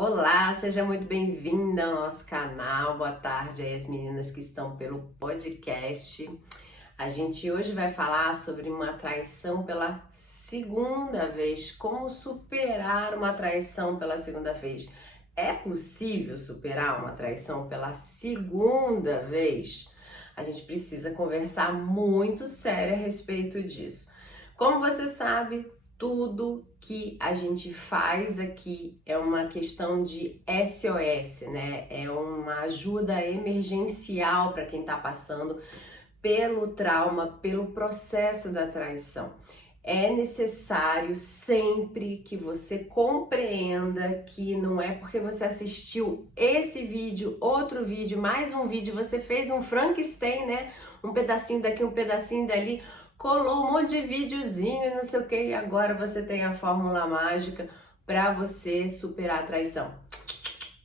Olá, seja muito bem-vinda ao nosso canal. Boa tarde aí as meninas que estão pelo podcast. A gente hoje vai falar sobre uma traição pela segunda vez. Como superar uma traição pela segunda vez? É possível superar uma traição pela segunda vez? A gente precisa conversar muito sério a respeito disso. Como você sabe, tudo que a gente faz aqui é uma questão de SOS, né? É uma ajuda emergencial para quem está passando pelo trauma, pelo processo da traição. É necessário sempre que você compreenda que não é porque você assistiu esse vídeo, outro vídeo, mais um vídeo, você fez um Frankenstein, né? Um pedacinho daqui, um pedacinho dali, colou um monte de videozinho e não sei o que, e agora você tem a fórmula mágica para você superar a traição.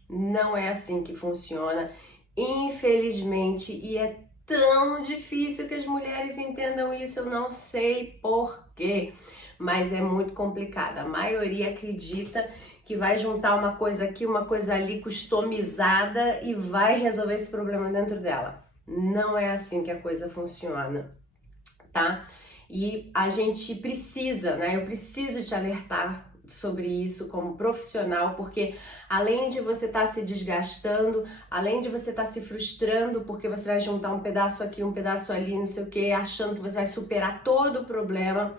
Não é assim que funciona, infelizmente, e é tão difícil que as mulheres entendam isso, eu não sei porquê, mas é muito complicado. A maioria acredita que vai juntar uma coisa aqui, uma coisa ali, customizada e vai resolver esse problema dentro dela. Não é assim que a coisa funciona, tá? E a gente precisa, né? Eu preciso te alertar sobre isso como profissional, porque além de você estar se desgastando, além de você estar se frustrando, porque você vai juntar um pedaço aqui, um pedaço ali, não sei o que, achando que você vai superar todo o problema,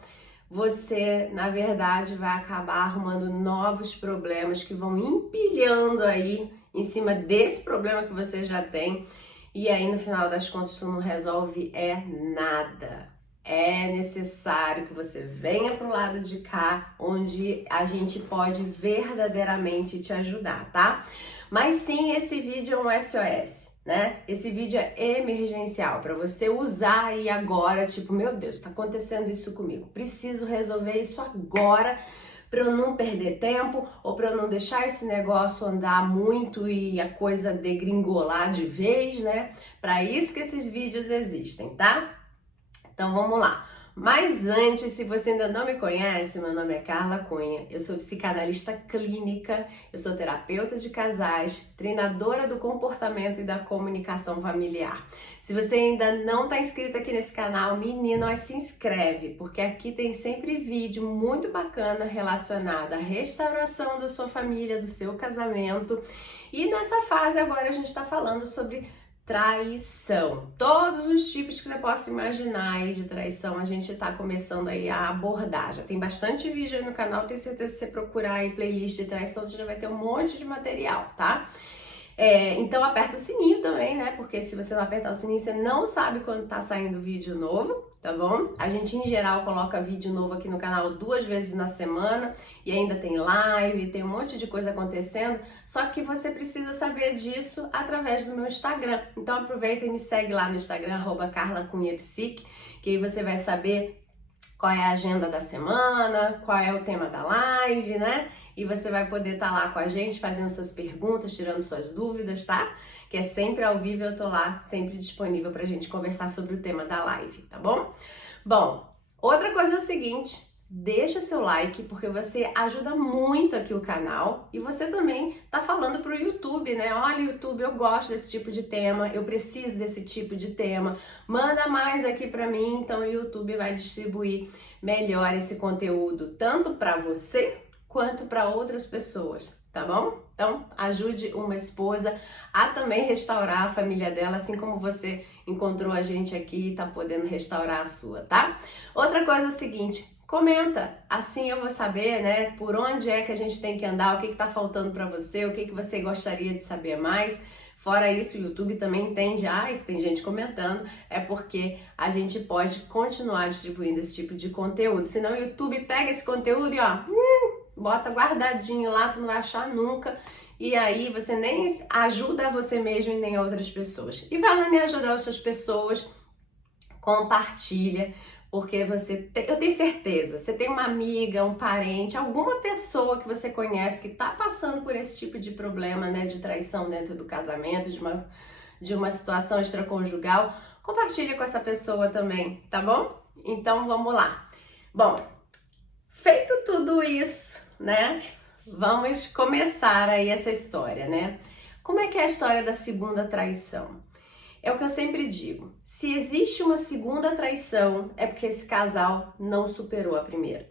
você, na verdade, vai acabar arrumando novos problemas que vão empilhando aí em cima desse problema que você já tem, e aí no final das contas isso não resolve nada. É necessário que você venha pro lado de cá, onde a gente pode verdadeiramente te ajudar, tá? Mas sim, esse vídeo é um SOS, né? Esse vídeo é emergencial para você usar aí agora, tipo, meu Deus, tá acontecendo isso comigo. Preciso resolver isso agora para eu não perder tempo ou para eu não deixar esse negócio andar muito e a coisa degringolar de vez, né? Para isso que esses vídeos existem, tá? Então vamos lá. Mas antes, se você ainda não me conhece, meu nome é Carla Cunha, eu sou psicanalista clínica, eu sou terapeuta de casais, treinadora do comportamento e da comunicação familiar. Se você ainda não está inscrito aqui nesse canal, menina, mas se inscreve, porque aqui tem sempre vídeo muito bacana relacionado à restauração da sua família, do seu casamento. E nessa fase agora a gente está falando sobre traição. Todos os tipos que você possa imaginar aí de traição, a gente tá começando aí a abordar. Já tem bastante vídeo aí no canal, tenho certeza que se você procurar aí playlist de traição, você já vai ter um monte de material, tá? Então aperta o sininho também, né? Porque se você não apertar o sininho, você não sabe quando tá saindo vídeo novo, tá bom? A gente, em geral, coloca vídeo novo aqui no canal 2 vezes na semana e ainda tem live, tem um monte de coisa acontecendo, só que você precisa saber disso através do meu Instagram. Então aproveita e me segue lá no Instagram, @carlacunhapsique, que aí você vai saber qual é a agenda da semana, qual é o tema da live, né? E você vai poder estar lá com a gente, fazendo suas perguntas, tirando suas dúvidas, tá? Que é sempre ao vivo, eu tô lá, sempre disponível pra gente conversar sobre o tema da live, tá bom? Bom, outra coisa é o seguinte, deixa seu like, porque você ajuda muito aqui o canal e você também tá falando pro YouTube, né? Olha, YouTube, eu gosto desse tipo de tema, eu preciso desse tipo de tema, manda mais aqui pra mim, então o YouTube vai distribuir melhor esse conteúdo, tanto pra você quanto para outras pessoas, tá bom? Então, ajude uma esposa a também restaurar a família dela, assim como você encontrou a gente aqui e tá podendo restaurar a sua, tá? Outra coisa é o seguinte, comenta, assim eu vou saber, né, por onde é que a gente tem que andar, o que tá faltando para você, o que você gostaria de saber mais. Fora isso, o YouTube também entende, se tem gente comentando, é porque a gente pode continuar distribuindo esse tipo de conteúdo. Senão o YouTube pega esse conteúdo e bota guardadinho lá, tu não vai achar nunca. E aí você nem ajuda você mesmo e nem outras pessoas. E falando em ajudar outras pessoas, compartilha, porque eu tenho certeza, você tem uma amiga, um parente, alguma pessoa que você conhece que tá passando por esse tipo de problema, né, de traição dentro do casamento, de uma situação extraconjugal, compartilha com essa pessoa também, tá bom? Então vamos lá. Bom, feito tudo isso, né? vamos começar aí essa história, né? Como é que é a história da segunda traição? É o que eu sempre digo, se existe uma segunda traição, é porque esse casal não superou a primeira.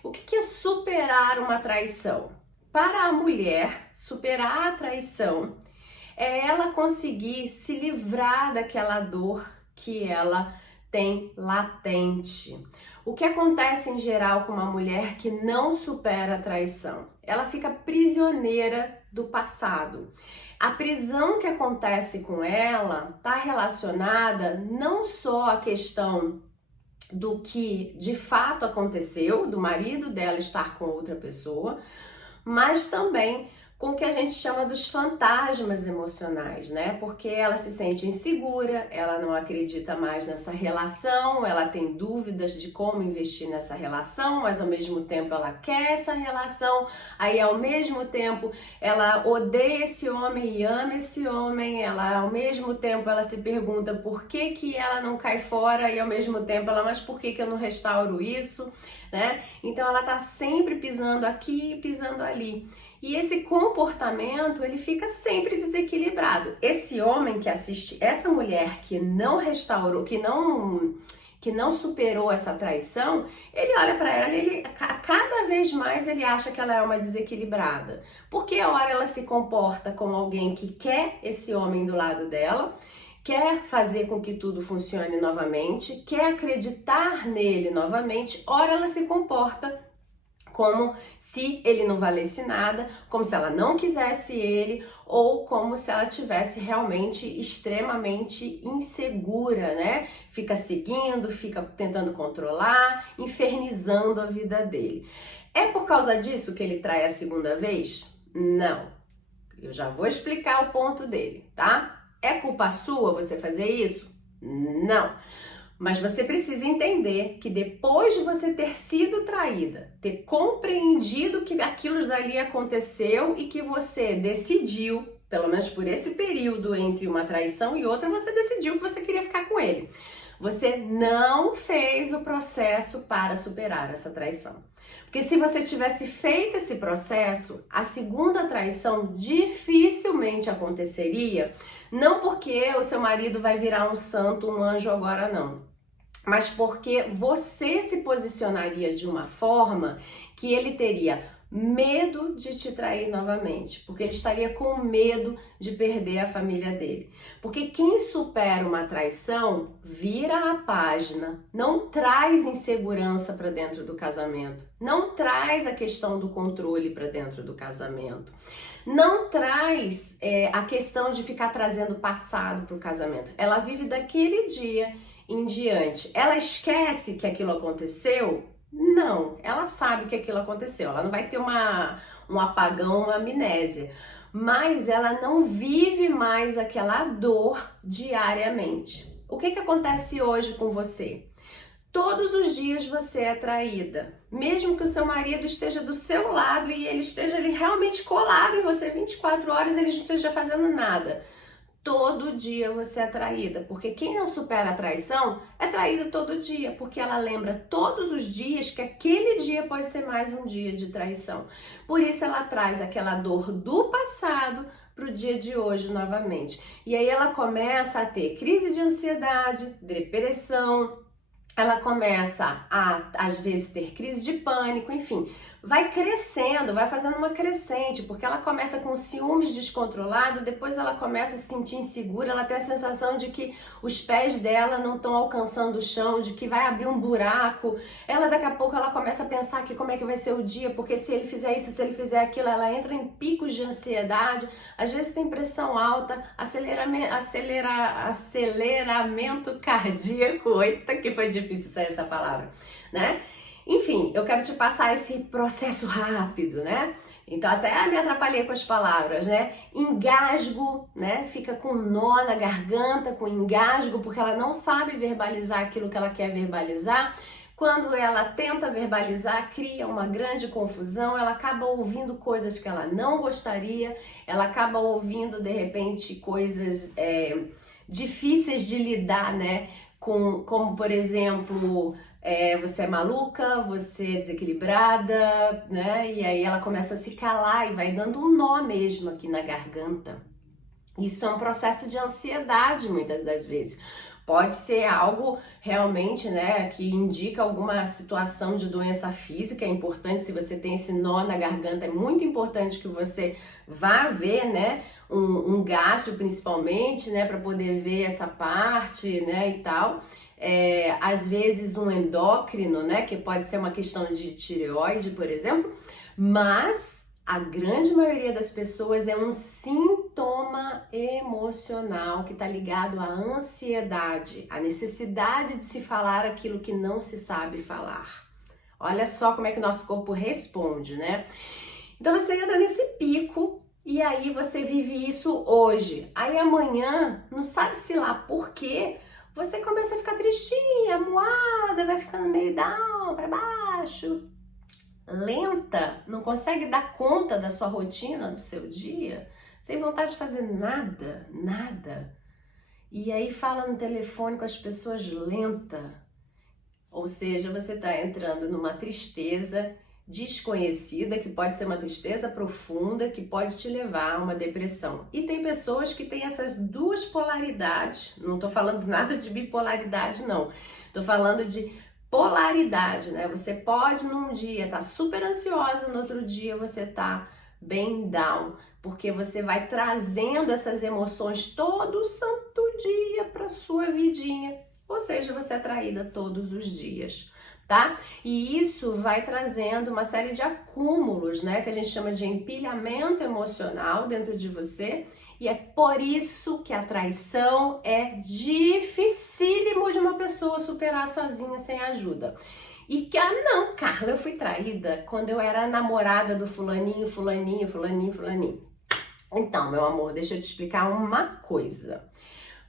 O que é superar uma traição? Para a mulher, superar a traição é ela conseguir se livrar daquela dor que ela tem latente. O que acontece em geral com uma mulher que não supera a traição? Ela fica prisioneira do passado. A prisão que acontece com ela está relacionada não só à questão do que de fato aconteceu, do marido dela estar com outra pessoa, mas também com o que a gente chama dos fantasmas emocionais, né? Porque ela se sente insegura, ela não acredita mais nessa relação, ela tem dúvidas de como investir nessa relação, mas ao mesmo tempo ela quer essa relação, aí ao mesmo tempo ela odeia esse homem e ama esse homem, ela ao mesmo tempo ela se pergunta por que ela não cai fora e ao mesmo tempo ela, mas por que eu não restauro isso, né? Então ela tá sempre pisando aqui e pisando ali. E esse comportamento, ele fica sempre desequilibrado. Esse homem que assiste, essa mulher que não restaurou, que não superou essa traição, ele olha para ela, ele cada vez mais ele acha que ela é uma desequilibrada. Porque a hora ela se comporta como alguém que quer esse homem do lado dela, quer fazer com que tudo funcione novamente, quer acreditar nele novamente, ora ela se comporta como se ele não valesse nada, como se ela não quisesse ele, ou como se ela tivesse realmente extremamente insegura, né? Fica seguindo, fica tentando controlar, infernizando a vida dele. É por causa disso que ele trai a segunda vez? Não. Eu já vou explicar o ponto dele, tá? É culpa sua você fazer isso? Não. Mas você precisa entender que depois de você ter sido traída, ter compreendido que aquilo dali aconteceu e que você decidiu, pelo menos por esse período entre uma traição e outra, você decidiu que você queria ficar com ele. Você não fez o processo para superar essa traição. Porque se você tivesse feito esse processo, a segunda traição dificilmente aconteceria, não porque o seu marido vai virar um santo, um anjo agora não, mas porque você se posicionaria de uma forma que ele teria medo de te trair novamente, porque ele estaria com medo de perder a família dele. Porque quem supera uma traição vira a página, não traz insegurança para dentro do casamento, não traz a questão do controle para dentro do casamento, não traz a questão de ficar trazendo passado para o casamento. Ela vive daquele dia em diante. Ela esquece que aquilo aconteceu? Não, ela sabe que aquilo aconteceu, ela não vai ter um apagão, uma amnésia, mas ela não vive mais aquela dor diariamente. O que acontece hoje com você? Todos os dias você é traída, mesmo que o seu marido esteja do seu lado e ele esteja ali realmente colado em você 24 horas, ele não esteja fazendo nada. Todo dia você é traída, porque quem não supera a traição é traída todo dia, porque ela lembra todos os dias que aquele dia pode ser mais um dia de traição. Por isso ela traz aquela dor do passado para o dia de hoje novamente. E aí ela começa a ter crise de ansiedade, depressão, ela começa a, às vezes, ter crise de pânico, enfim, vai crescendo, vai fazendo uma crescente, porque ela começa com ciúmes descontrolado, depois ela começa a se sentir insegura, ela tem a sensação de que os pés dela não estão alcançando o chão, de que vai abrir um buraco, ela daqui a pouco ela começa a pensar que como é que vai ser o dia, porque se ele fizer isso, se ele fizer aquilo, ela entra em picos de ansiedade, às vezes tem pressão alta, aceleramento cardíaco, eita que foi difícil sair essa palavra, né? Enfim, eu quero te passar esse processo rápido, né? Então até me atrapalhei com as palavras, né? Engasgo, né? Fica com nó na garganta, com engasgo, porque ela não sabe verbalizar aquilo que ela quer verbalizar. Quando ela tenta verbalizar, cria uma grande confusão, ela acaba ouvindo coisas que ela não gostaria, ela acaba ouvindo, de repente, coisas difíceis de lidar, né? Como, por exemplo, você é maluca, você é desequilibrada, né? E aí ela começa a se calar e vai dando um nó mesmo aqui na garganta. Isso é um processo de ansiedade muitas das vezes. Pode ser algo realmente, né, que indica alguma situação de doença física. É importante, se você tem esse nó na garganta, é muito importante que você vá ver, né, um gastro principalmente, né, para poder ver essa parte, né, e tal. Às vezes um endócrino, né, que pode ser uma questão de tireoide, por exemplo, mas a grande maioria das pessoas é um sintoma emocional que está ligado à ansiedade, à necessidade de se falar aquilo que não se sabe falar. Olha só como é que o nosso corpo responde, né? Então você entra nesse pico e aí você vive isso hoje. Aí amanhã, não sabe-se lá por quê, você começa a ficar tristinha, moada, vai ficando meio down, para baixo, lenta, não consegue dar conta da sua rotina, do seu dia, sem vontade de fazer nada. E aí fala no telefone com as pessoas lenta. Ou seja, você está entrando numa tristeza desconhecida, que pode ser uma tristeza profunda, que pode te levar a uma depressão. E tem pessoas que têm essas duas polaridades, não estou falando nada de bipolaridade não, estou falando de polaridade, né? Você pode num dia estar super ansiosa, no outro dia você tá bem down, porque você vai trazendo essas emoções todo santo dia para sua vidinha, ou seja, você é traída todos os dias, tá? E isso vai trazendo uma série de acúmulos, né, que a gente chama de empilhamento emocional dentro de você. E é por isso que a traição é dificílimo de uma pessoa superar sozinha, sem ajuda. E que, não, Carla, eu fui traída quando eu era namorada do fulaninho. Então, meu amor, deixa eu te explicar uma coisa.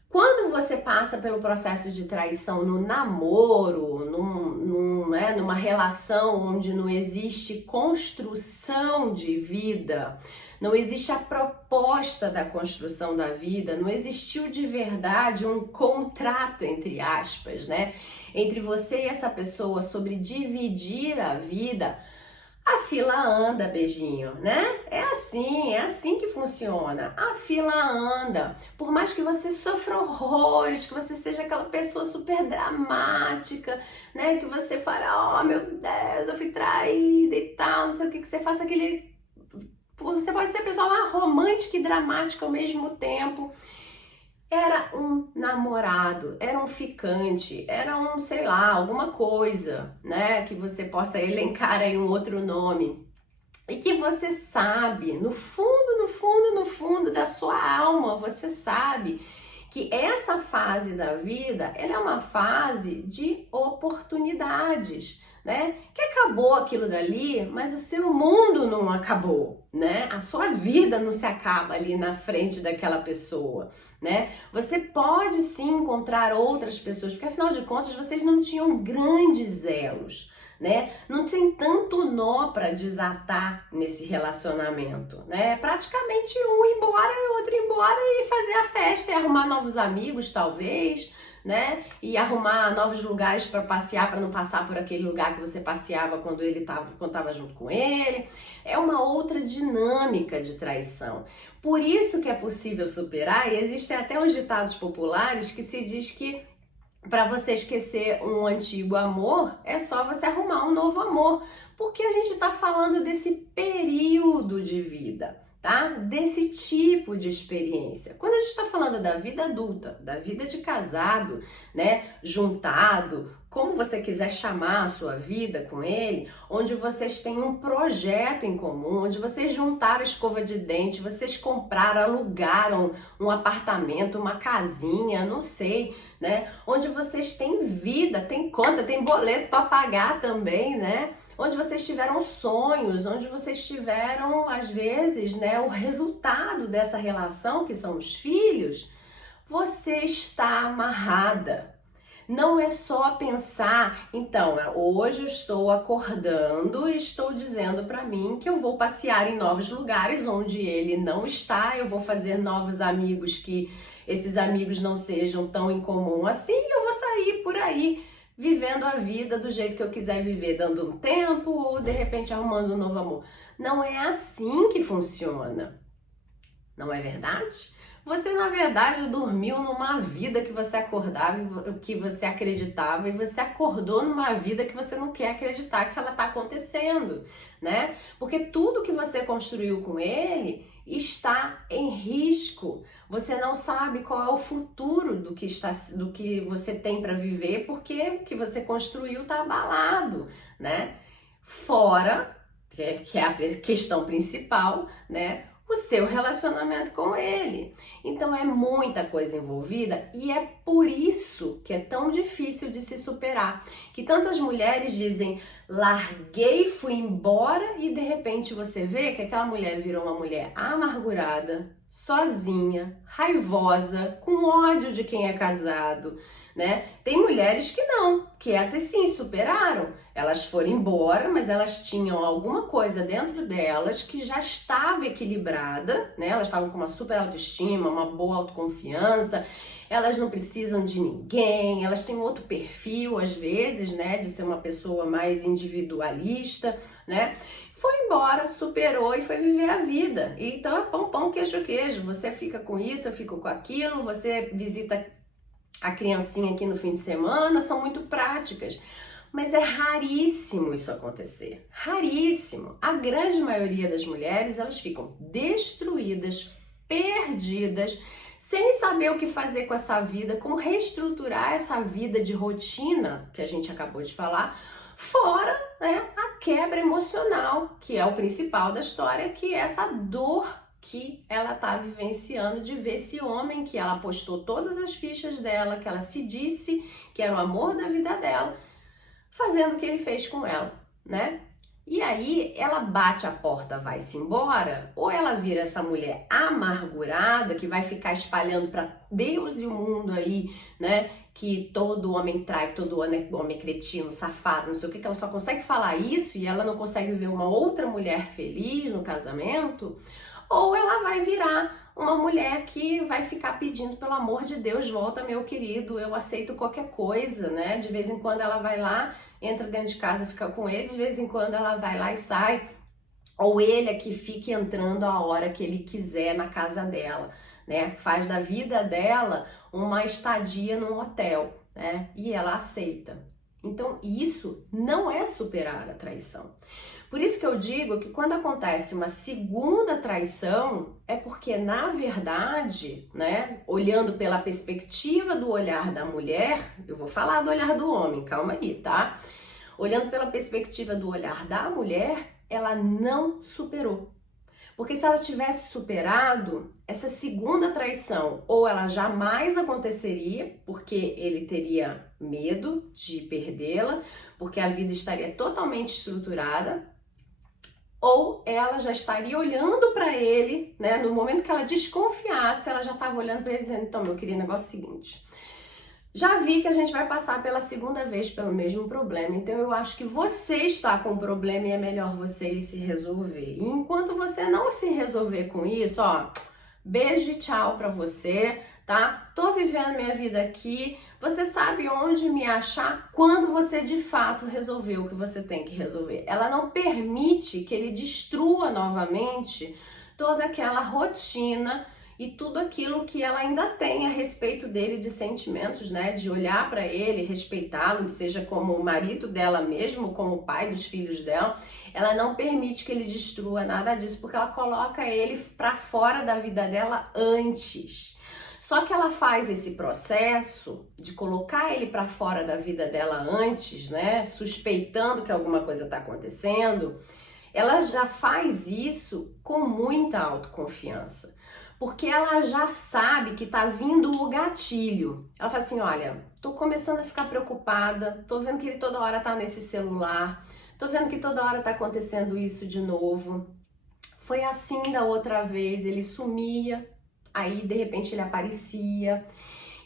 Quando você passa pelo processo de traição no namoro, numa relação onde não existe construção de vida, não existe a proposta da construção da vida, não existiu de verdade um contrato, entre aspas, né, entre você e essa pessoa sobre dividir a vida, a fila anda, beijinho, né? É assim que funciona. A fila anda. Por mais que você sofra horrores, que você seja aquela pessoa super dramática, né? Que você fale, oh meu Deus, eu fui traída e tal, não sei o que você faça aquele... Você pode ser a pessoa mais romântica e dramática ao mesmo tempo. Era um namorado, era um ficante, era um, sei lá, alguma coisa, né, que você possa elencar aí um outro nome. E que você sabe, no fundo da sua alma, você sabe que essa fase da vida, ela é uma fase de oportunidades, né? Que acabou aquilo dali, mas o seu mundo não acabou, né? A sua vida não se acaba ali na frente daquela pessoa, né? Você pode sim encontrar outras pessoas, porque afinal de contas vocês não tinham grandes elos, né? Não tem tanto nó para desatar nesse relacionamento, né? Praticamente um ir embora e outro ir embora e fazer a festa e arrumar novos amigos, talvez, né? E arrumar novos lugares para passear, para não passar por aquele lugar que você passeava quando estava junto com ele. É uma outra dinâmica de traição. Por isso que é possível superar, e existem até uns ditados populares que se diz que para você esquecer um antigo amor, é só você arrumar um novo amor. Porque a gente está falando desse período de vida, tá? Desse tipo de experiência. Quando a gente está falando da vida adulta, da vida de casado, né? Juntado, como você quiser chamar a sua vida com ele, onde vocês têm um projeto em comum, onde vocês juntaram escova de dente, vocês compraram, alugaram um apartamento, uma casinha, não sei, né? Onde vocês têm vida, tem conta, tem boleto para pagar também, né? Onde vocês tiveram sonhos, onde vocês tiveram, às vezes, né, o resultado dessa relação, que são os filhos, você está amarrada. Não é só pensar, então, hoje eu estou acordando e estou dizendo para mim que eu vou passear em novos lugares onde ele não está, eu vou fazer novos amigos que esses amigos não sejam tão em comum assim, eu vou sair por aí vivendo a vida do jeito que eu quiser viver, dando um tempo ou de repente arrumando um novo amor. Não é assim que funciona. Não é verdade? Você, na verdade, dormiu numa vida que você acordava, que você acreditava, e você acordou numa vida que você não quer acreditar que ela está acontecendo, né? Porque tudo que você construiu com ele está em risco. Você não sabe qual é o futuro do que você tem para viver, porque o que você construiu está abalado, né? Fora, que é a questão principal, né? O seu relacionamento com ele. Então é muita coisa envolvida e é por isso que é tão difícil de se superar. Que tantas mulheres dizem, larguei, fui embora e de repente você vê que aquela mulher virou uma mulher amargurada, sozinha, raivosa, com ódio de quem é casado, né? Tem mulheres que não, que essas sim superaram. Elas foram embora, mas elas tinham alguma coisa dentro delas que já estava equilibrada, né? Elas estavam com uma super autoestima, uma boa autoconfiança. Elas não precisam de ninguém, elas têm outro perfil às vezes, né? De ser uma pessoa mais individualista, né? Foi embora, superou e foi viver a vida. Então é pão, pão, queijo, queijo. Você fica com isso, eu fico com aquilo, você visita a criancinha aqui no fim de semana, são muito práticas. Mas é raríssimo isso acontecer, raríssimo. A grande maioria das mulheres, elas ficam destruídas, perdidas, sem saber o que fazer com essa vida, como reestruturar essa vida de rotina que a gente acabou de falar, fora, né, a quebra emocional, que é o principal da história, que é essa dor que ela tá vivenciando de ver esse homem que ela apostou todas as fichas dela, que ela se disse que era o amor da vida dela, fazendo o que ele fez com ela, né? E aí ela bate a porta, vai-se embora, ou ela vira essa mulher amargurada que vai ficar espalhando para Deus e o mundo aí, né? Que todo homem trai, todo homem é cretino, safado, não sei o que ela só consegue falar isso e ela não consegue ver uma outra mulher feliz no casamento. Ou ela vai virar uma mulher que vai ficar pedindo, pelo amor de Deus, volta meu querido, eu aceito qualquer coisa, né? De vez em quando ela vai lá, entra dentro de casa, fica com ele, de vez em quando ela vai lá e sai. Ou ele é que fica entrando a hora que ele quiser na casa dela, né? Faz da vida dela uma estadia num hotel, né? E ela aceita. Então isso não é superar a traição. Por isso que eu digo que quando acontece uma segunda traição, é porque, na verdade, né, olhando pela perspectiva do olhar da mulher, eu vou falar do olhar do homem, calma aí, tá? Olhando pela perspectiva do olhar da mulher, ela não superou. Porque se ela tivesse superado, essa segunda traição, ou ela jamais aconteceria, porque ele teria medo de perdê-la, porque a vida estaria totalmente estruturada, ou ela já estaria olhando para ele, né? No momento que ela desconfiasse, ela já estava olhando para ele dizendo, então, meu querido, negócio é o seguinte, já vi que a gente vai passar pela segunda vez pelo mesmo problema, então eu acho que você está com um problema e é melhor você se resolver. E enquanto você não se resolver com isso, ó, beijo e tchau para você, tá? Tô vivendo minha vida aqui, você sabe onde me achar quando você de fato resolver o que você tem que resolver. Ela não permite que ele destrua novamente toda aquela rotina e tudo aquilo que ela ainda tem a respeito dele de sentimentos, né? De olhar para ele, respeitá-lo, seja como o marido dela mesmo, como o pai dos filhos dela. Ela não permite que ele destrua nada disso, porque ela coloca ele para fora da vida dela antes. Só que ela faz esse processo de colocar ele para fora da vida dela antes, né? Suspeitando que alguma coisa está acontecendo. Ela já faz isso com muita autoconfiança. Porque ela já sabe que tá vindo o gatilho. Ela fala assim, olha, tô começando a ficar preocupada, tô vendo que ele toda hora tá nesse celular, tô vendo que toda hora tá acontecendo isso de novo. Foi assim da outra vez, ele sumia, aí de repente ele aparecia.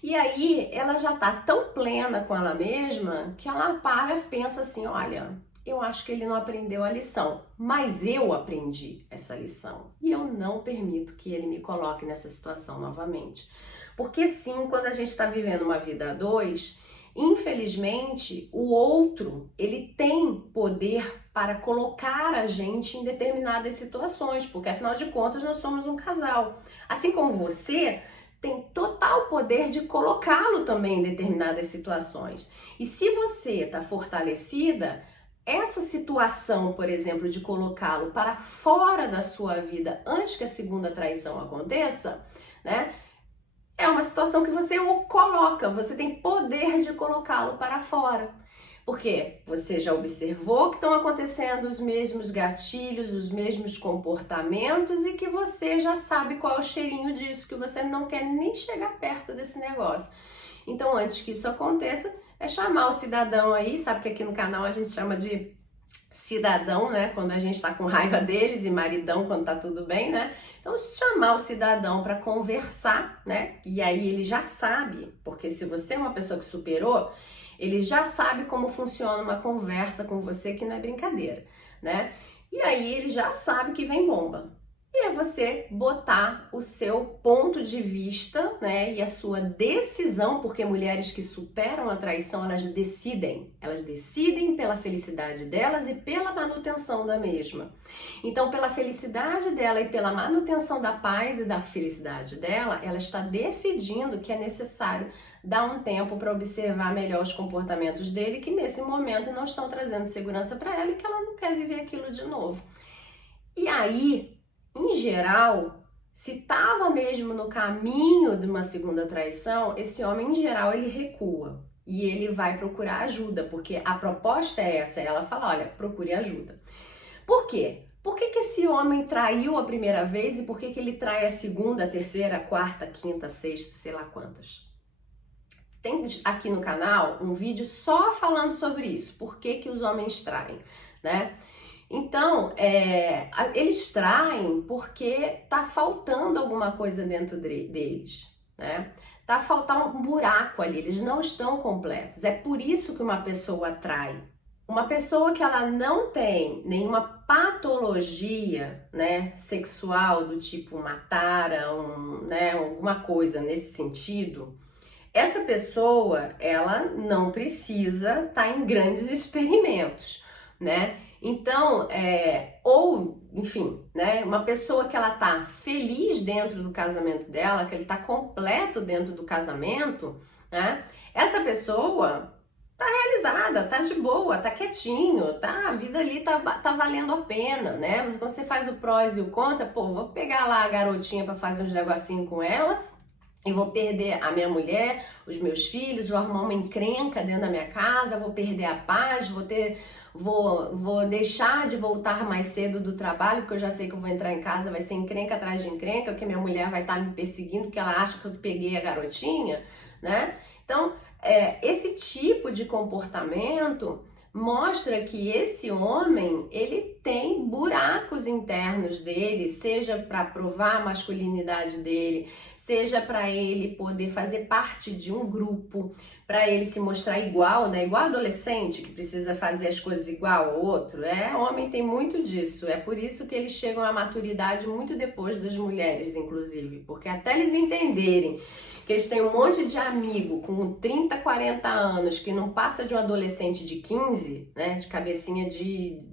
E aí ela já tá tão plena com ela mesma que ela para e pensa assim, olha, eu acho que ele não aprendeu a lição, mas eu aprendi essa lição e eu não permito que ele me coloque nessa situação novamente. Porque sim, quando a gente está vivendo uma vida a dois, Infelizmente, o outro, ele tem poder para colocar a gente em determinadas situações, porque afinal de contas nós somos um casal. Assim como você tem total poder de colocá-lo também em determinadas situações. E se você está fortalecida, essa situação, por exemplo, de colocá-lo para fora da sua vida antes que a segunda traição aconteça, né? É uma situação que você o coloca, você tem poder de colocá-lo para fora. Porque você já observou que estão acontecendo os mesmos gatilhos, os mesmos comportamentos e que você já sabe qual é o cheirinho disso, que você não quer nem chegar perto desse negócio. Então, antes que isso aconteça, é chamar o cidadão aí, sabe que aqui no canal a gente chama de cidadão, né? Quando a gente tá com raiva deles, e maridão quando tá tudo bem, né? Então, chamar o cidadão para conversar, né? E aí ele já sabe, porque se você é uma pessoa que superou, ele já sabe como funciona uma conversa com você, que não é brincadeira, né? E aí ele já sabe que vem bomba. E é você botar o seu ponto de vista, né, e a sua decisão, porque mulheres que superam a traição, elas decidem pela felicidade delas e pela manutenção da mesma. Então, pela felicidade dela e pela manutenção da paz e da felicidade dela, ela está decidindo que é necessário dar um tempo para observar melhor os comportamentos dele, que nesse momento não estão trazendo segurança para ela e que ela não quer viver aquilo de novo. E aí, em geral, se estava mesmo no caminho de uma segunda traição, esse homem, em geral, ele recua e ele vai procurar ajuda, porque a proposta é essa, ela fala, olha, procure ajuda. Por quê? Por que esse homem traiu a primeira vez e por que ele trai a segunda, a terceira, a quarta, a quinta, a sexta, sei lá quantas? Tem aqui no canal um vídeo só falando sobre isso, por que os homens traem, né? Então, eles traem porque tá faltando alguma coisa dentro deles, né? Tá faltando um buraco ali, eles não estão completos. É por isso que uma pessoa trai. Uma pessoa que ela não tem nenhuma patologia, né, sexual do tipo matar, né, alguma coisa nesse sentido, essa pessoa, ela não precisa estar em grandes experimentos, né? Então, enfim, né? Uma pessoa que ela tá feliz dentro do casamento dela, que ele tá completo dentro do casamento, né? Essa pessoa tá realizada, tá de boa, tá quietinho, tá? A vida ali tá valendo a pena, né? Quando você faz o prós e o contra, pô, vou pegar lá a garotinha para fazer uns negocinhos com ela, e vou perder a minha mulher, os meus filhos, vou arrumar uma encrenca dentro da minha casa, vou perder a paz, vou deixar de voltar mais cedo do trabalho, porque eu já sei que eu vou entrar em casa, vai ser encrenca atrás de encrenca, porque minha mulher vai estar me perseguindo, porque ela acha que eu peguei a garotinha, né? Então, esse tipo de comportamento mostra que esse homem, ele tem buracos internos dele, seja para provar a masculinidade dele, seja para ele poder fazer parte de um grupo, para ele se mostrar igual, né? Igual adolescente que precisa fazer as coisas igual ao outro. Homem tem muito disso. É por isso que eles chegam à maturidade muito depois das mulheres, inclusive, porque até eles entenderem que eles têm um monte de amigo com 30, 40 anos que não passa de um adolescente de 15, né? De cabecinha de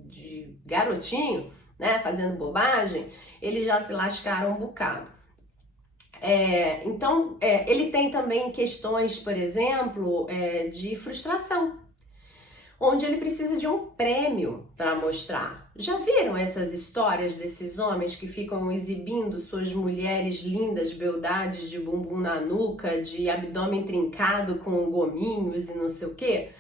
garotinho, né? Fazendo bobagem, eles já se lascaram um bocado. Então, ele tem também questões, por exemplo, de frustração, onde ele precisa de um prêmio para mostrar. Já viram essas histórias desses homens que ficam exibindo suas mulheres lindas, beldades de bumbum na nuca, de abdômen trincado com gominhos e não sei o quê?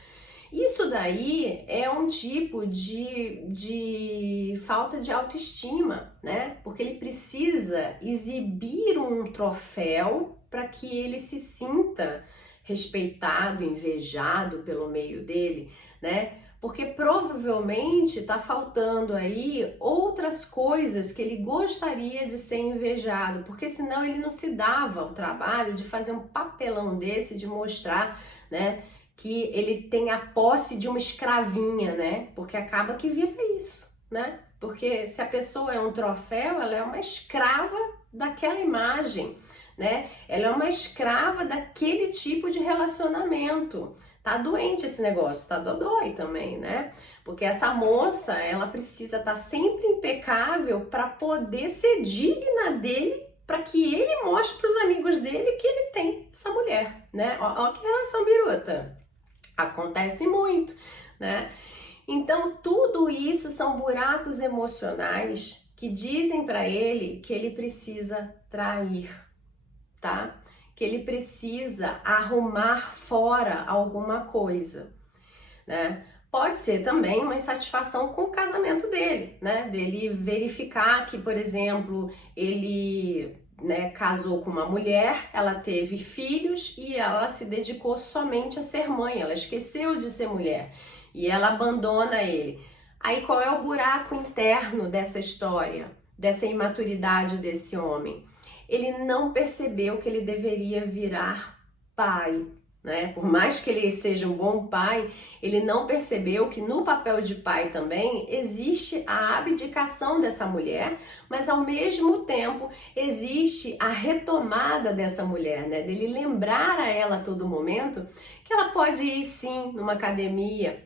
Isso daí é um tipo de falta de autoestima, né? Porque ele precisa exibir um troféu para que ele se sinta respeitado, invejado pelo meio dele, né? Porque provavelmente está faltando aí outras coisas que ele gostaria de ser invejado, porque senão ele não se dava o trabalho de fazer um papelão desse, de mostrar, né, que ele tem a posse de uma escravinha, né? Porque acaba que vira isso, né? Porque se a pessoa é um troféu, ela é uma escrava daquela imagem, né? Ela é uma escrava daquele tipo de relacionamento, tá doente esse negócio, tá dodói também, né? Porque essa moça, ela precisa estar sempre impecável para poder ser digna dele, para que ele mostre para os amigos dele que ele tem essa mulher, né? Ó que relação biruta. Acontece muito, né? Então, tudo isso são buracos emocionais que dizem para ele que ele precisa trair, tá? Que ele precisa arrumar fora alguma coisa, né? Pode ser também uma insatisfação com o casamento dele, né? Dele verificar que, por exemplo, ele, né, casou com uma mulher, ela teve filhos e ela se dedicou somente a ser mãe, ela esqueceu de ser mulher e ela abandona ele. Aí qual é o buraco interno dessa história, dessa imaturidade desse homem? Ele não percebeu que ele deveria virar pai, né? Por mais que ele seja um bom pai, ele não percebeu que no papel de pai também existe a abdicação dessa mulher, mas ao mesmo tempo existe a retomada dessa mulher, né? Dele lembrar a ela a todo momento que ela pode ir sim numa academia,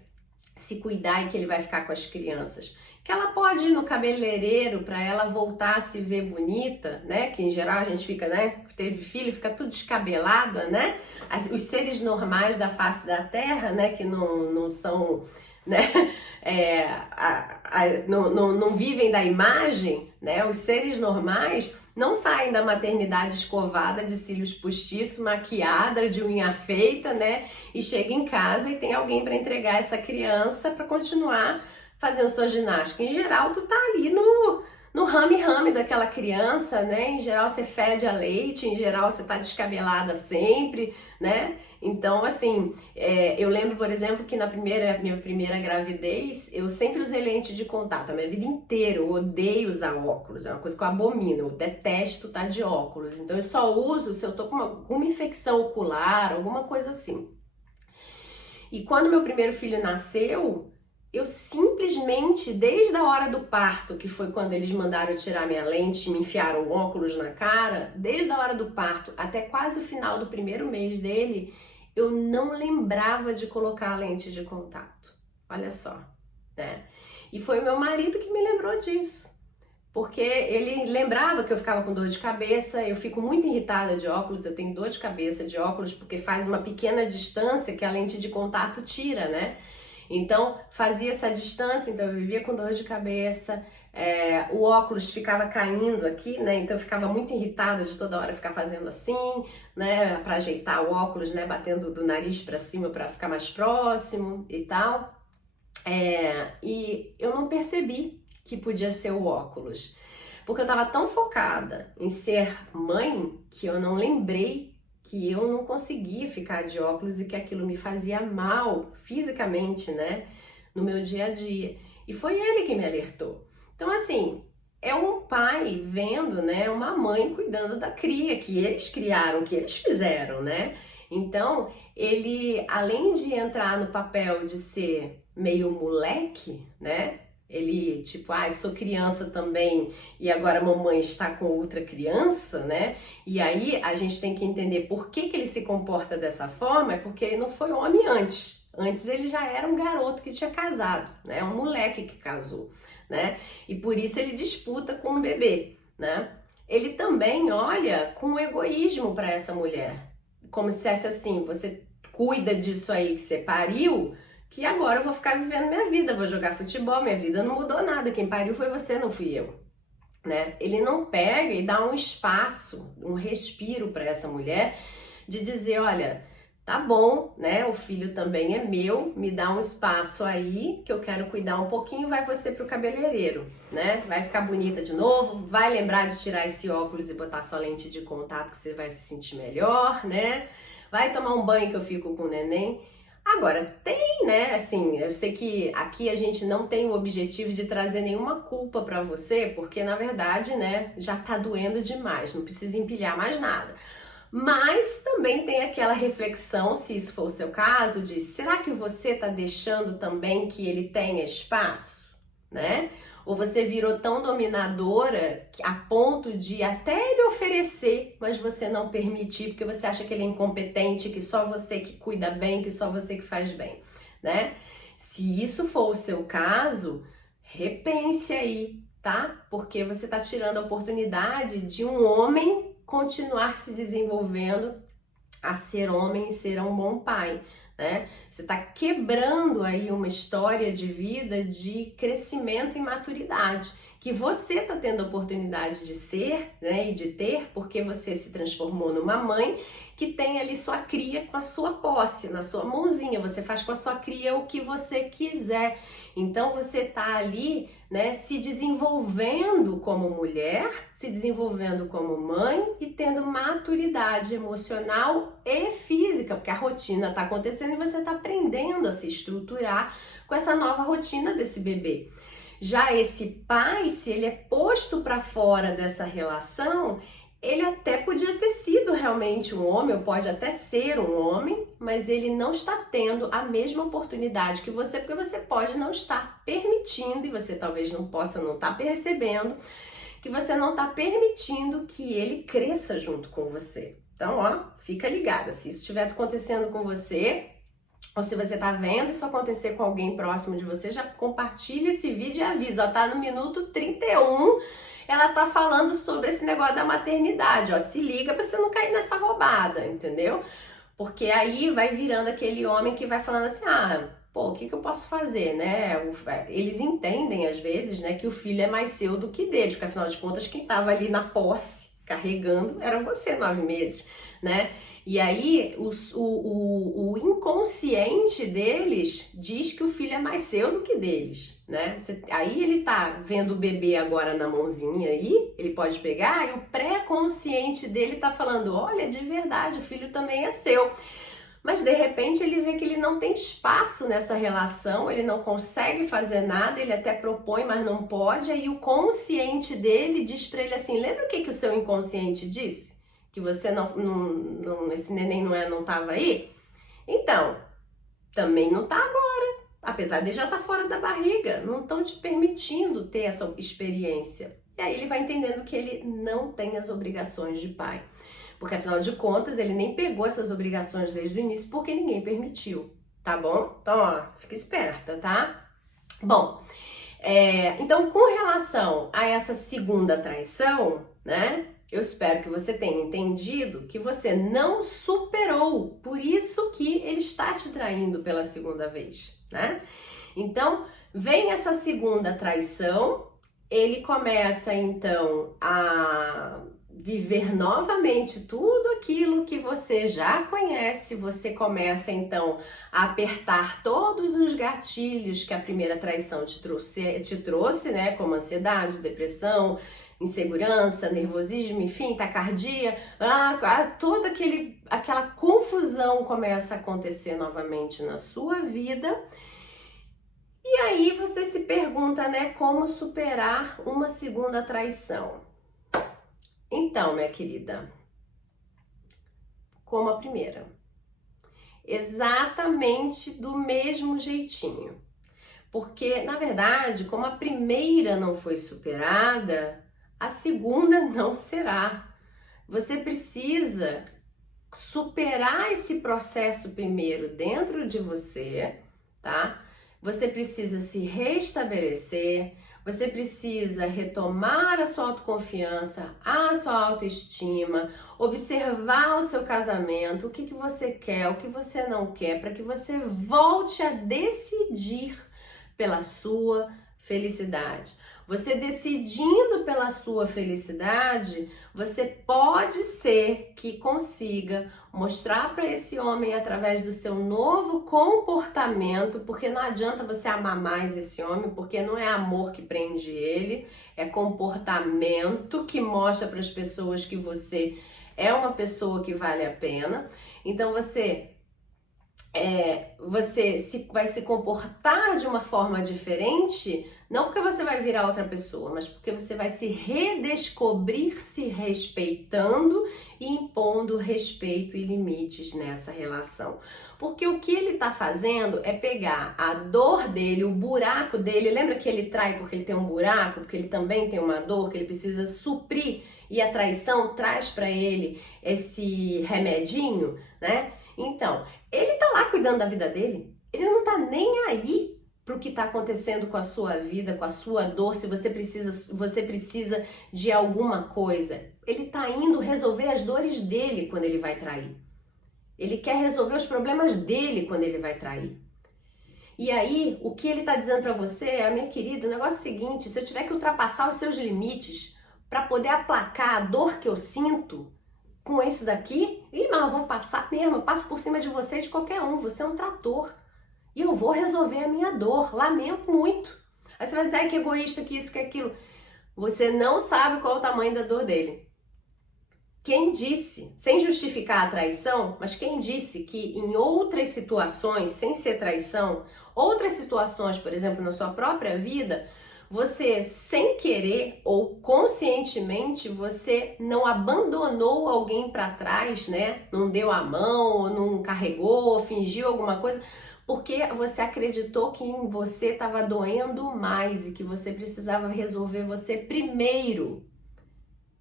se cuidar e que ele vai ficar com as crianças. Que ela pode ir no cabeleireiro para ela voltar a se ver bonita, né? Que em geral a gente fica, né? Teve filho, fica tudo descabelada, né? Os seres normais da face da terra, né? Que não são, né? Não vivem da imagem, né? Os seres normais não saem da maternidade escovada, de cílios postiços, maquiada, de unha feita, né? E chega em casa e tem alguém para entregar essa criança para continuar fazendo sua ginástica. Em geral, tu tá ali no rame-rame daquela criança, né? Em geral, você fede a leite, em geral, você tá descabelada sempre, né? Então, assim, eu lembro, por exemplo, que na minha primeira gravidez, eu sempre usei lente de contato, a minha vida inteira, eu odeio usar óculos, é uma coisa que eu abomino, eu detesto estar de óculos, então eu só uso se eu tô com alguma infecção ocular, alguma coisa assim. E quando meu primeiro filho nasceu, eu simplesmente, desde a hora do parto, que foi quando eles mandaram tirar minha lente, me enfiaram óculos na cara, desde a hora do parto até quase o final do primeiro mês dele, eu não lembrava de colocar a lente de contato. Olha só, né? E foi meu marido que me lembrou disso. Porque ele lembrava que eu ficava com dor de cabeça, eu fico muito irritada de óculos, eu tenho dor de cabeça de óculos porque faz uma pequena distância que a lente de contato tira, né? Então, fazia essa distância, então eu vivia com dor de cabeça, o óculos ficava caindo aqui, né? Então eu ficava muito irritada de toda hora ficar fazendo assim, né? Para ajeitar o óculos, né? Batendo do nariz para cima para ficar mais próximo e tal. E eu não percebi que podia ser o óculos, porque eu estava tão focada em ser mãe que eu não lembrei que eu não conseguia ficar de óculos e que aquilo me fazia mal fisicamente, né, no meu dia a dia. E foi ele que me alertou. Então, assim, é um pai vendo, né, uma mãe cuidando da cria, que eles criaram, que eles fizeram, né? Então, ele, além de entrar no papel de ser meio moleque, né? Ele, tipo, sou criança também e agora a mamãe está com outra criança, né? E aí a gente tem que entender por que ele se comporta dessa forma, é porque ele não foi homem antes. Antes ele já era um garoto que tinha casado, né? Um moleque que casou, né? E por isso ele disputa com um bebê, né? Ele também olha com egoísmo para essa mulher, como se fosse assim, você cuida disso aí que você pariu, que agora eu vou ficar vivendo minha vida, vou jogar futebol, minha vida não mudou nada, quem pariu foi você, não fui eu, né? Ele não pega e dá um espaço, um respiro para essa mulher de dizer, olha, tá bom, né? O filho também é meu, me dá um espaço aí que eu quero cuidar um pouquinho, vai você pro cabeleireiro, né? Vai ficar bonita de novo, vai lembrar de tirar esse óculos e botar sua lente de contato que você vai se sentir melhor, né? Vai tomar um banho que eu fico com o neném. Agora, tem, né, assim, eu sei que aqui a gente não tem o objetivo de trazer nenhuma culpa pra você, porque na verdade, né, já tá doendo demais, não precisa empilhar mais nada. Mas também tem aquela reflexão, se isso for o seu caso, de será que você tá deixando também que ele tenha espaço, né? Ou você virou tão dominadora a ponto de até ele oferecer, mas você não permitir, porque você acha que ele é incompetente, que só você que cuida bem, que só você que faz bem, né? Se isso for o seu caso, repense aí, tá? Porque você tá tirando a oportunidade de um homem continuar se desenvolvendo a ser homem e ser um bom pai, né? Você está quebrando aí uma história de vida de crescimento e maturidade que você está tendo a oportunidade de ser, né, e de ter, porque você se transformou numa mãe que tem ali sua cria com a sua posse, na sua mãozinha, você faz com a sua cria o que você quiser. Então você tá ali, né, se desenvolvendo como mulher, se desenvolvendo como mãe e tendo maturidade emocional e física, porque a rotina tá acontecendo e você tá aprendendo a se estruturar com essa nova rotina desse bebê. Já esse pai, se ele é posto para fora dessa relação, ele até podia ter sido realmente um homem, ou pode até ser um homem, mas ele não está tendo a mesma oportunidade que você, porque você pode não estar permitindo, e você talvez não possa não estar percebendo, que você não está permitindo que ele cresça junto com você. Então, ó, fica ligada, se isso estiver acontecendo com você, ou se você tá vendo isso acontecer com alguém próximo de você, já compartilha esse vídeo e avisa, ó, tá no minuto 31, ela tá falando sobre esse negócio da maternidade, ó, se liga pra você não cair nessa roubada, entendeu? Porque aí vai virando aquele homem que vai falando assim, pô, o que eu posso fazer, né? Eles entendem, às vezes, né, que o filho é mais seu do que dele, porque afinal de contas, quem tava ali na posse, carregando, era você, 9 meses, né? E aí, o inconsciente deles diz que o filho é mais seu do que deles, né? Aí ele tá vendo o bebê agora na mãozinha aí, ele pode pegar, e o pré-consciente dele tá falando, olha, de verdade, o filho também é seu. Mas de repente ele vê que ele não tem espaço nessa relação, ele não consegue fazer nada, ele até propõe, mas não pode, aí o consciente dele diz pra ele assim, lembra o que o seu inconsciente disse? Que você esse neném não tava aí? Então, também não tá agora. Apesar de já estar fora da barriga, não estão te permitindo ter essa experiência. E aí ele vai entendendo que ele não tem as obrigações de pai. Porque afinal de contas, ele nem pegou essas obrigações desde o início porque ninguém permitiu, tá bom? Então, ó, fica esperta, tá? Bom, então com relação a essa segunda traição, né? Eu espero que você tenha entendido que você não superou, por isso que ele está te traindo pela segunda vez, né? Então, vem essa segunda traição, ele começa então a viver novamente tudo aquilo que você já conhece, você começa então a apertar todos os gatilhos que a primeira traição te trouxe, né? Como ansiedade, depressão, insegurança, nervosismo, enfim, taquicardia, toda aquela confusão começa a acontecer novamente na sua vida. E aí você se pergunta, né, como superar uma segunda traição? Então, minha querida, como a primeira, exatamente do mesmo jeitinho. Porque, na verdade, como a primeira não foi superada, a segunda não será. Você precisa superar esse processo primeiro dentro de você, tá? Você precisa se restabelecer, você precisa retomar a sua autoconfiança, a sua autoestima, observar o seu casamento, o que você quer, o que você não quer, para que você volte a decidir pela sua felicidade. Você decidindo pela sua felicidade, você pode ser que consiga mostrar para esse homem através do seu novo comportamento, porque não adianta você amar mais esse homem, porque não é amor que prende ele, é comportamento que mostra para as pessoas que você é uma pessoa que vale a pena. Então você vai se comportar de uma forma diferente Não porque você vai virar outra pessoa, mas porque você vai se redescobrir se respeitando e impondo respeito e limites nessa relação. Porque o que ele tá fazendo é pegar a dor dele, o buraco dele. Lembra que ele trai porque ele tem um buraco, porque ele também tem uma dor que ele precisa suprir, e a traição traz para ele esse remedinho, né? Então, ele tá lá cuidando da vida dele. Ele não tá nem aí pro que tá acontecendo com a sua vida, com a sua dor, se você precisa de alguma coisa. Ele tá indo resolver as dores dele quando ele vai trair. Ele quer resolver os problemas dele quando ele vai trair. E aí, o que ele tá dizendo para você, minha querida, o negócio é o seguinte: se eu tiver que ultrapassar os seus limites para poder aplacar a dor que eu sinto com isso daqui, mas eu vou passar mesmo, eu passo por cima de você e de qualquer um, você é um trator. E eu vou resolver a minha dor, lamento muito. Aí você vai dizer, ai, que egoísta, que isso, que aquilo. Você não sabe qual é o tamanho da dor dele. Quem disse, sem justificar a traição, mas quem disse que em outras situações, sem ser traição, outras situações, por exemplo, na sua própria vida, você, sem querer ou conscientemente, você não abandonou alguém para trás, né? Não deu a mão, ou não carregou, ou fingiu alguma coisa, porque você acreditou que em você estava doendo mais e que você precisava resolver você primeiro.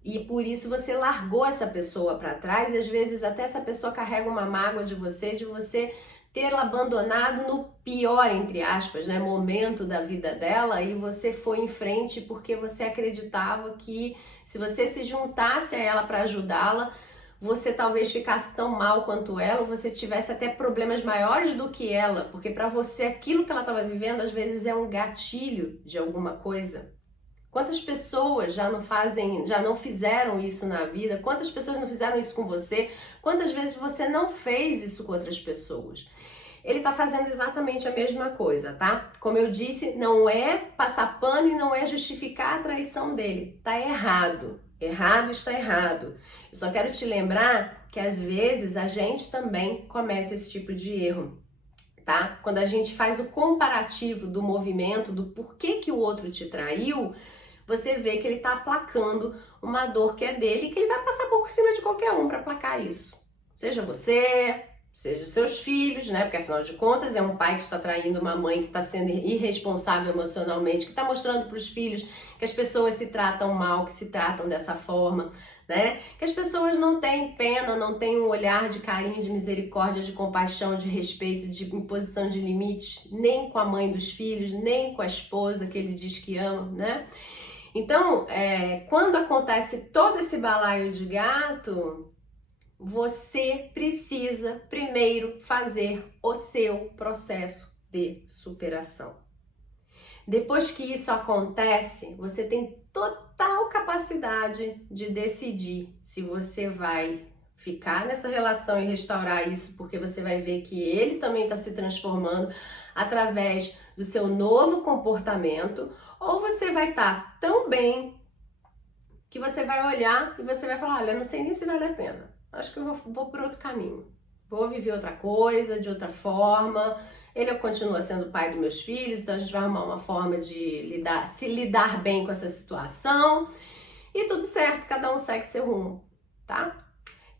E por isso você largou essa pessoa para trás, e às vezes até essa pessoa carrega uma mágoa de você tê-la abandonado no pior, entre aspas, né, momento da vida dela, e você foi em frente porque você acreditava que se você se juntasse a ela para ajudá-la, você talvez ficasse tão mal quanto ela, ou você tivesse até problemas maiores do que ela, porque para você aquilo que ela estava vivendo às vezes é um gatilho de alguma coisa. Quantas pessoas já não fizeram isso na vida? Quantas pessoas não fizeram isso com você? Quantas vezes você não fez isso com outras pessoas? Ele tá fazendo exatamente a mesma coisa, tá? Como eu disse, não é passar pano e não é justificar a traição dele. Tá errado. Errado está errado. Eu só quero te lembrar que às vezes a gente também comete esse tipo de erro, tá? Quando a gente faz o comparativo do movimento, do porquê que o outro te traiu, você vê que ele tá aplacando uma dor que é dele e que ele vai passar por cima de qualquer um para aplacar isso. Seja você, seja seus filhos, né? Porque afinal de contas é um pai que está traindo uma mãe que está sendo irresponsável emocionalmente, que está mostrando para os filhos que as pessoas se tratam mal, que se tratam dessa forma, né? Que as pessoas não têm pena, não têm um olhar de carinho, de misericórdia, de compaixão, de respeito, de imposição de limites, nem com a mãe dos filhos, nem com a esposa que ele diz que ama, né? Então, quando acontece todo esse balaio de gato, você precisa primeiro fazer o seu processo de superação. Depois que isso acontece, você tem total capacidade de decidir se você vai ficar nessa relação e restaurar isso, porque você vai ver que ele também está se transformando através do seu novo comportamento, ou você vai estar tão bem que você vai olhar e você vai falar, olha, eu não sei nem se vale a pena. Acho que eu vou por outro caminho. Vou viver outra coisa, de outra forma. Ele continua sendo pai dos meus filhos, então a gente vai arrumar uma forma de se lidar bem com essa situação. E tudo certo, cada um segue seu rumo, tá?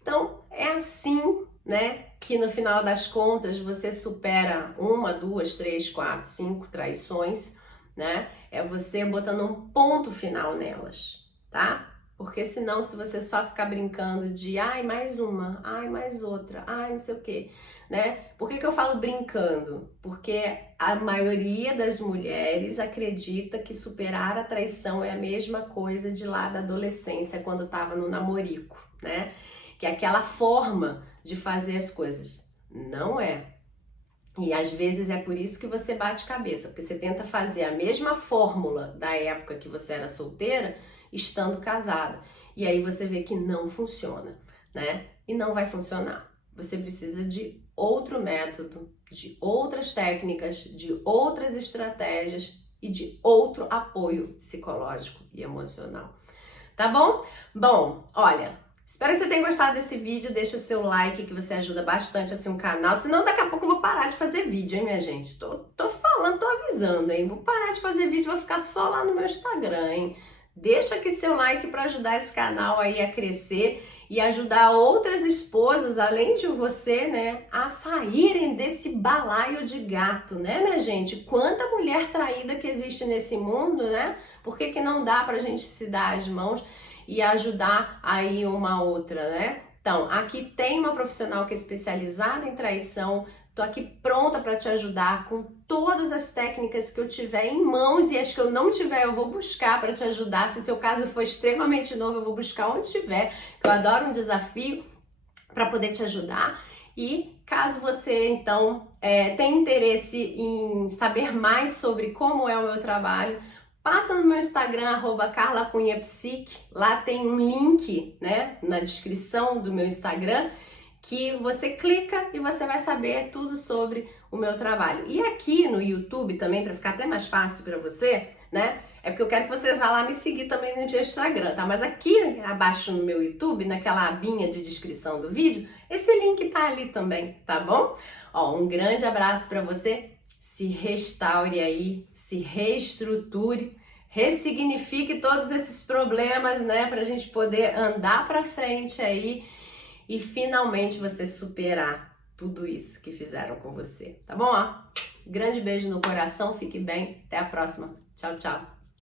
Então, é assim, né, que no final das contas você supera 1, 2, 3, 4, 5 traições, né? É você botando um ponto final nelas, tá? Porque senão, se você só ficar brincando de ai, mais uma, ai, mais outra, ai, não sei o quê, né? Por que eu falo brincando? Porque a maioria das mulheres acredita que superar a traição é a mesma coisa de lá da adolescência, quando tava no namorico, né? Que é aquela forma de fazer as coisas. Não é. E às vezes é por isso que você bate cabeça, porque você tenta fazer a mesma fórmula da época que você era solteira, estando casada. E aí você vê que não funciona, né? E não vai funcionar. Você precisa de outro método, de outras técnicas, de outras estratégias e de outro apoio psicológico e emocional. Tá bom? Bom, olha, Espero que você tenha gostado desse vídeo, deixa seu like que você ajuda bastante assim o canal, senão daqui a pouco eu vou parar de fazer vídeo, hein, minha gente? Tô falando, tô avisando, hein? Vou parar de fazer vídeo, vou ficar só lá no meu Instagram, hein? Deixa aqui seu like para ajudar esse canal aí a crescer e ajudar outras esposas, além de você, né, a saírem desse balaio de gato, né, minha gente? Quanta mulher traída que existe nesse mundo, né? Por que que não dá pra gente se dar as mãos e ajudar aí uma outra, né? Então, aqui tem uma profissional que é especializada em traição. Tô aqui pronta para te ajudar com todas as técnicas que eu tiver em mãos, e as que eu não tiver eu vou buscar para te ajudar. Se seu caso for extremamente novo, eu vou buscar onde tiver. Eu adoro um desafio para poder te ajudar. E caso você então tenha interesse em saber mais sobre como é o meu trabalho, passa no meu Instagram, @carlacunhapsique. Lá tem um link, né, na descrição do meu Instagram, que você clica e você vai saber tudo sobre o meu trabalho. E aqui no YouTube também, para ficar até mais fácil para você, né? É porque eu quero que você vá lá me seguir também no meu Instagram, tá? Mas aqui abaixo no meu YouTube, naquela abinha de descrição do vídeo, esse link tá ali também, tá bom? Ó, um grande abraço para você. Se restaure aí, se reestruture, ressignifique todos esses problemas, né, pra gente poder andar para frente aí e finalmente você superar tudo isso que fizeram com você, tá bom? Ó, grande beijo no coração, fique bem, até a próxima. Tchau, tchau.